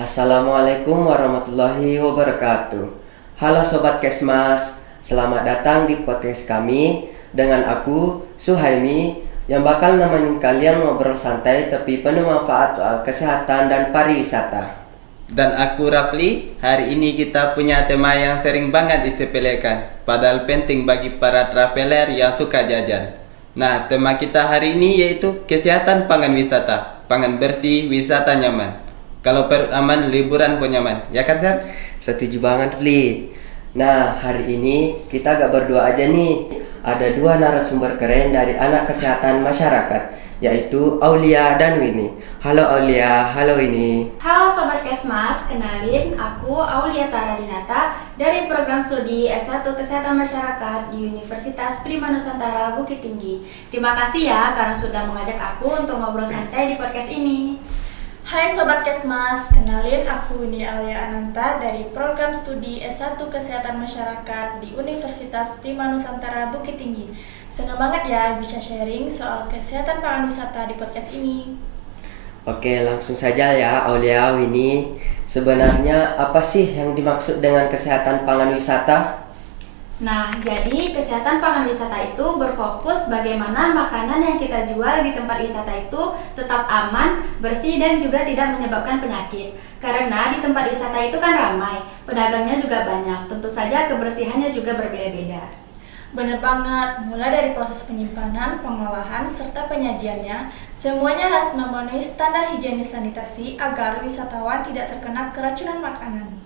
Assalamualaikum warahmatullahi wabarakatuh. Halo Sobat Kesmas, selamat datang di podcast kami dengan aku, Suhaimi, yang bakal nemenin kalian ngobrol santai tapi penuh manfaat soal kesehatan dan pariwisata. Dan aku Rafli, hari ini kita punya tema yang sering banget disepelekan, padahal penting bagi para traveler yang suka jajan. Nah, tema kita hari ini yaitu kesehatan pangan wisata, pangan bersih, wisata nyaman. Kalau perut aman, liburan pun nyaman, ya kan Sam? Setuju banget, Li. Nah, hari ini kita gak berdua aja nih. Ada dua narasumber keren dari anak kesehatan masyarakat, yaitu Aulia dan Winnie. Halo Aulia, halo Winnie. Halo Sobat Kesmas, kenalin aku Aulia Tara Dinata dari program studi S1 Kesehatan Masyarakat di Universitas Prima Nusantara Bukit Tinggi. Terima kasih ya karena sudah mengajak aku untuk ngobrol santai di podcast ini. Hai Sobat Kesmas, kenalin aku Winnie Alia Ananta dari program studi S1 Kesehatan Masyarakat di Universitas Prima Nusantara Bukit Tinggi. Senang banget ya bisa sharing soal kesehatan pangan wisata di podcast ini. Oke, langsung saja ya Aulia, Winnie. Sebenarnya apa sih yang dimaksud dengan kesehatan pangan wisata? Nah, jadi kesehatan pangan wisata itu berfokus bagaimana makanan yang kita jual di tempat wisata itu tetap aman, bersih, dan juga tidak menyebabkan penyakit. Karena di tempat wisata itu kan ramai, pedagangnya juga banyak, tentu saja kebersihannya juga berbeda-beda. Bener banget, mulai dari proses penyimpanan, pengolahan, serta penyajiannya, semuanya harus memenuhi standar higienis sanitasi agar wisatawan tidak terkena keracunan makanan.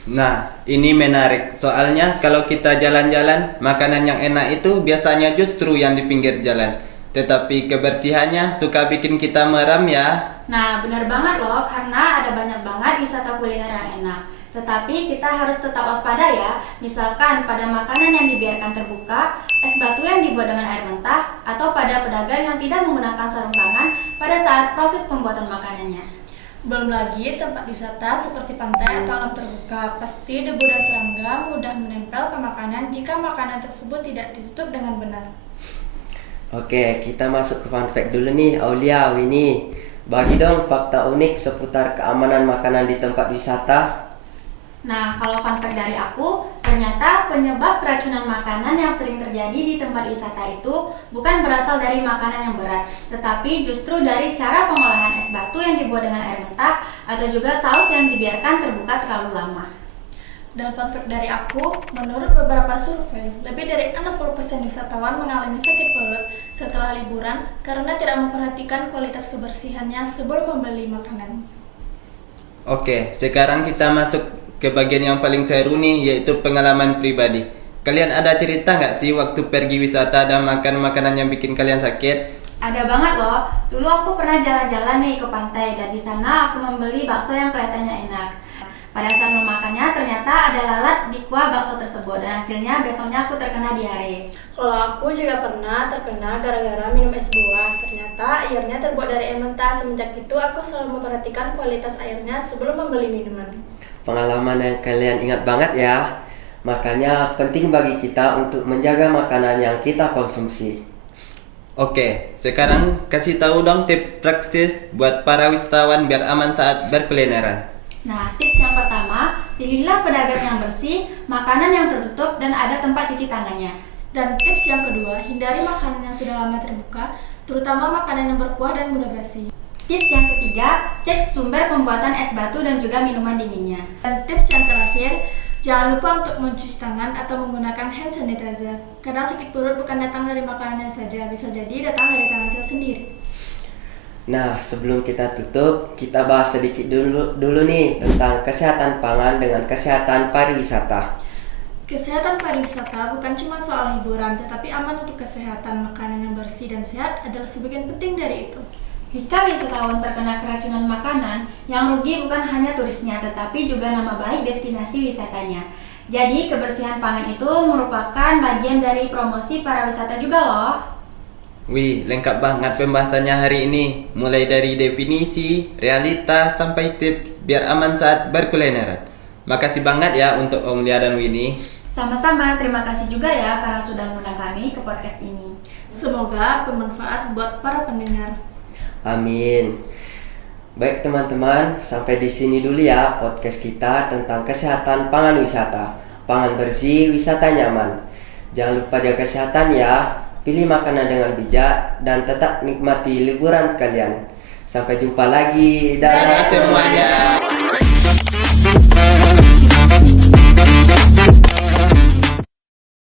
Nah, ini menarik. Soalnya kalau kita jalan-jalan, makanan yang enak itu biasanya justru yang di pinggir jalan. Tetapi kebersihannya suka bikin kita meram ya. Nah, benar banget loh, karena ada banyak banget wisata kuliner yang enak. Tetapi kita harus tetap waspada ya. Misalkan pada makanan yang dibiarkan terbuka, es batu yang dibuat dengan air mentah, atau pada pedagang yang tidak menggunakan sarung tangan pada saat proses pembuatan makanannya. Belum lagi tempat wisata seperti pantai atau alam terbuka, pasti debu dan serangga mudah menempel ke makanan jika makanan tersebut tidak ditutup dengan benar. Oke, kita masuk ke fun fact dulu nih Aulia, Winnie. Bagi dong fakta unik seputar keamanan makanan di tempat wisata. Nah, kalau fun fact dari aku, ternyata penyebab keracunan makanan yang sering terjadi di tempat wisata itu bukan berasal dari makanan yang berat, tetapi justru dari cara pengolahan es batu yang dibuat dengan air mentah atau juga saus yang dibiarkan terbuka terlalu lama. Dan fun fact dari aku, menurut beberapa survei, lebih dari 60% wisatawan mengalami sakit perut setelah liburan karena tidak memperhatikan kualitas kebersihannya sebelum membeli makanan. Oke, sekarang kita masuk ke bagian yang paling seru nih, yaitu pengalaman pribadi. Kalian ada cerita nggak sih waktu pergi wisata dan makan makanan yang bikin kalian sakit? Ada banget loh. Dulu aku pernah jalan-jalan nih ke pantai dan di sana aku membeli bakso yang kelihatannya enak. Pada saat memakannya ternyata ada lalat di kuah bakso tersebut dan hasilnya besoknya aku terkena diare. Kalau aku juga pernah terkena gara-gara minum es buah. Ternyata airnya terbuat dari air mentah. Semenjak itu aku selalu memperhatikan kualitas airnya sebelum membeli minuman. Pengalaman yang kalian ingat banget ya. Makanya penting bagi kita untuk menjaga makanan yang kita konsumsi. Oke, sekarang kasih tahu dong tips praktis buat para wisatawan biar aman saat berkulineran. Nah, tips yang pertama, pilihlah pedagang yang bersih, makanan yang tertutup, dan ada tempat cuci tangannya. Dan tips yang kedua, hindari makanan yang sudah lama terbuka, terutama makanan yang berkuah dan mudah basi. Tips yang ketiga, cek sumber pembuatan es batu dan juga minuman dinginnya. Dan tips yang terakhir, jangan lupa untuk mencuci tangan atau menggunakan hand sanitizer. Kadang sakit perut bukan datang dari makanannya saja, bisa jadi datang dari tangan kita sendiri. Nah, sebelum kita tutup, kita bahas sedikit dulu nih tentang kesehatan pangan dengan kesehatan pariwisata. Kesehatan pariwisata bukan cuma soal hiburan, tetapi aman untuk kesehatan. Makanan yang bersih dan sehat adalah sebagian penting dari itu. Jika wisatawan terkena keracunan makanan, yang rugi bukan hanya turisnya, tetapi juga nama baik destinasi wisatanya. Jadi, kebersihan pangan itu merupakan bagian dari promosi para wisata juga loh. Wih, lengkap banget pembahasannya hari ini. Mulai dari definisi, realitas, sampai tips biar aman saat berkulineran. Makasih banget ya untuk Om Lia dan Winnie. Sama-sama, terima kasih juga ya karena sudah mengundang kami ke podcast ini. Semoga bermanfaat buat para pendengar. Amin. Baik teman-teman, sampai di sini dulu ya podcast kita tentang kesehatan pangan wisata. Pangan bersih, wisata nyaman. Jangan lupa jaga kesehatan ya. Pilih makanan dengan bijak dan tetap nikmati liburan kalian. Sampai jumpa lagi. Dadah semuanya.